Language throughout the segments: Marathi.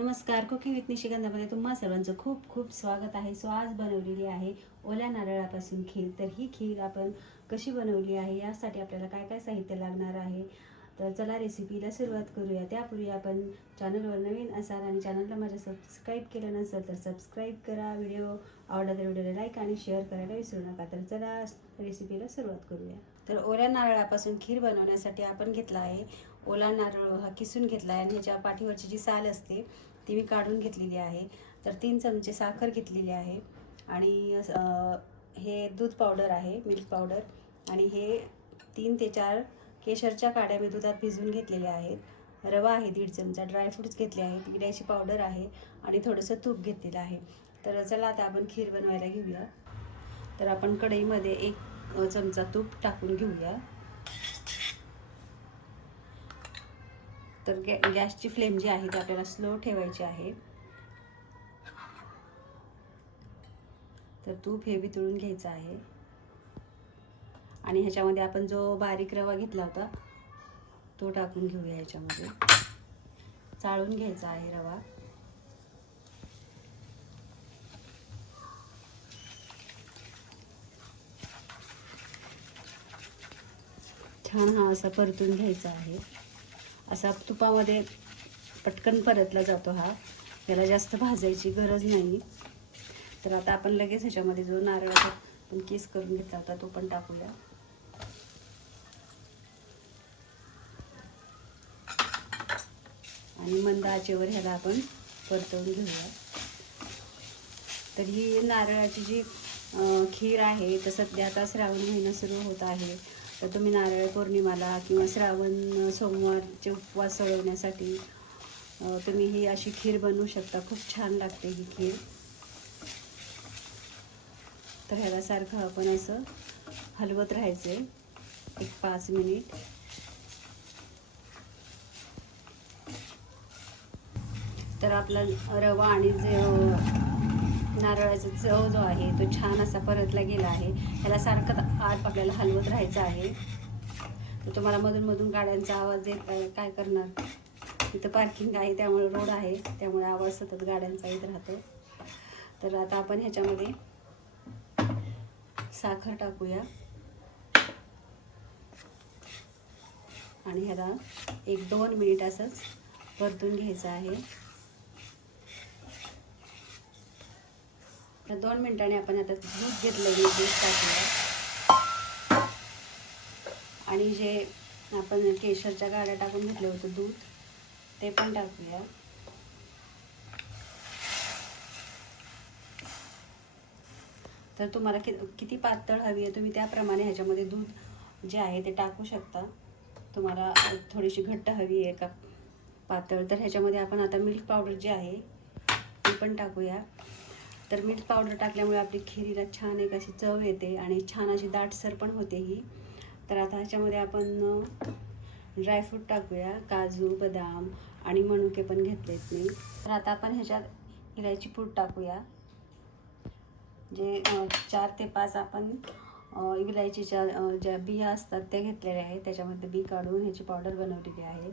नमस्कार कुकिंग विथ निशिगंधामध्ये तुम्हा सर्वांचं खूप खूप स्वागत आहे. सो आज बनवलेली आहे ओल्या नारळापासून खीर. तर ही खीर आपण कशी बनवली आहे यासाठी आपल्याला काय काय साहित्य लागणार आहे? तर चला रेसिपीला सुरुवात करूया. त्यापूर्वी आपण चॅनलवर नवीन असाल आणि चॅनलला माझ्या सबस्क्राईब केलं नसेल तर सबस्क्राईब करा. व्हिडिओ आवडला तर व्हिडिओला लाईक आणि शेअर करायला विसरू नका. तर चला रेसिपीला सुरुवात करूया. तर ओल्या नारळापासून खीर बनवण्यासाठी आपण घेतला आहे. ओला नारळ हा किसून घेतला आहे आणि ह्याच्या पाठीवरची जी साल असते ती मी काढून घेतलेली आहे. तर तीन चमचे साखर घेतलेली आहे. आणि हे दूध पावडर आहे मिल्क पावडर. आणि हे तीन ते चार केशरच्या काड्या मी दुधात भिजवून घेतलेल्या आहेत. रवा आहे दीड चमचा ड्रायफ्रूट्स घेतले आहेत. विड्याची पावडर आहे आणि थोडंसं तूप घेतलेलं आहे. तर चला आता आपण खीर बनवायला घेऊया. तर आपण कढईमध्ये एक चमचा तूप टाकून घेऊया. तर गॅ गॅसची फ्लेम जी आहे ती आपल्याला स्लो ठेवायची आहे. तर तूप हे वितळून घ्यायचं आहे. आणि ह्याच्यामध्ये आपण जो बारीक रवा घेतला होता तो टाकून घेऊया ह्याच्यामध्ये. चाळून घ्यायचा आहे रवा. छान हा असा परतून घ्यायचा आहे. असा तुपामध्ये पटकन परतला जातो हा. याला जास्त भाजायची गरज नाही. तर आता आपण लगेच ह्याच्यामध्ये जो नारळाचा आपण किस करून घेतला होता तो पण टाकूया. आणि मंद आचेवर ह्याला आपण परतवून घेऊया. तर ही नारळाची जी खीर आहे तर सध्या आता श्रावण महिना सुरू होत आहे. तर तुम्ही नारळ पौर्णिमाला किंवा श्रावण सोमवारचे उपवास सोडवण्यासाठी तुम्ही ही अशी खीर बनवू शकता. खूप छान लागते ही खीर. तर ह्याला सारखं आपण असं हलवत राहायचं. एक पाच मिनिट. तर आपला रवा आणि जे नारळाचा चव जो आहे तो छान असा परतला गेला आहे. त्याला सारखं आत आपल्याला हलवत राहायचं आहे. तर तुम्हाला मधून मधून गाड्यांचा आवाज येत आहे. काय करणार? इथं पार्किंग आहे त्यामुळे रोड आहे. त्यामुळे आवाज सतत गाड्यांचा येत राहतो. तर आता आपण ह्याच्यामध्ये साखर टाकूया. आणि ह्याला एक दोन मिनिट असंच परतून घ्यायचं आहे. तर दोन मिनिटांनी आपण आता दूध घेतलं दूध टाकूया आणि जे आपण केशरच्या गाड्या टाकून घेतलं होतं दूध ते पण टाकूया. तर तुम्हाला कि किती पातळ हवी आहे तुम्ही त्याप्रमाणे ह्याच्यामध्ये दूध जे आहे ते टाकू शकता. तुम्हाला थोडीशी घट्ट हवी आहे का पातळ. तर ह्याच्यामध्ये आपण आता मिल्क पावडर जे आहे ते पण टाकूया. तर मीठ पावडर टाकल्यामुळे आपली खिरीला छान एक अशी चव येते आणि छान अशी दाटसर पण होते ही. तर आता ह्याच्यामध्ये आपण ड्रायफ्रूट टाकूया काजू बदाम आणि मनुके पण घेतलेत मी. तर आता आपण ह्याच्यात इलायची पूड टाकूया जे चार ते पाच आपण इलायचीच्या ज्या बिया असतात त्या घेतलेल्या आहेत. त्याच्यामध्ये बी काढून ह्याची पावडर बनवलेली आहे.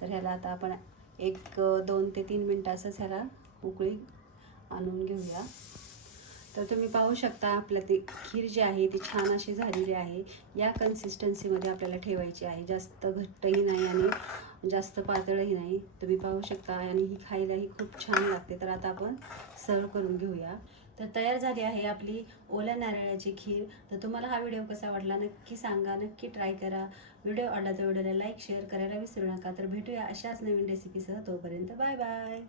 तर ह्याला आता आपण एक दोन ते तीन मिनटं असंच ह्याला उकळी आणून घेऊया. तर तुम्ही पाहू शकता आपल्या ती खीर जी आहे ती छान अशी झालेली आहे. या कन्सिस्टन्सीमध्ये आपल्याला ठेवायची आहे. जास्त घट्टही नाही आणि जास्त पातळही नाही. तुम्ही पाहू शकता आणि ही खायलाही खूप छान लागते. तर आता आपण सर्व करून घेऊया. तर तयार झाली आहे आपली ओल्या नारळाची खीर. तर तुम्हाला हा व्हिडिओ कसा वाटला नक्की सांगा. नक्की ट्राय करा. व्हिडिओ आवडला तर व्हिडिओला लाईक शेअर करायला विसरू नका. तर भेटूया अशाच नवीन रेसिपीसह तोपर्यंत. Bye bye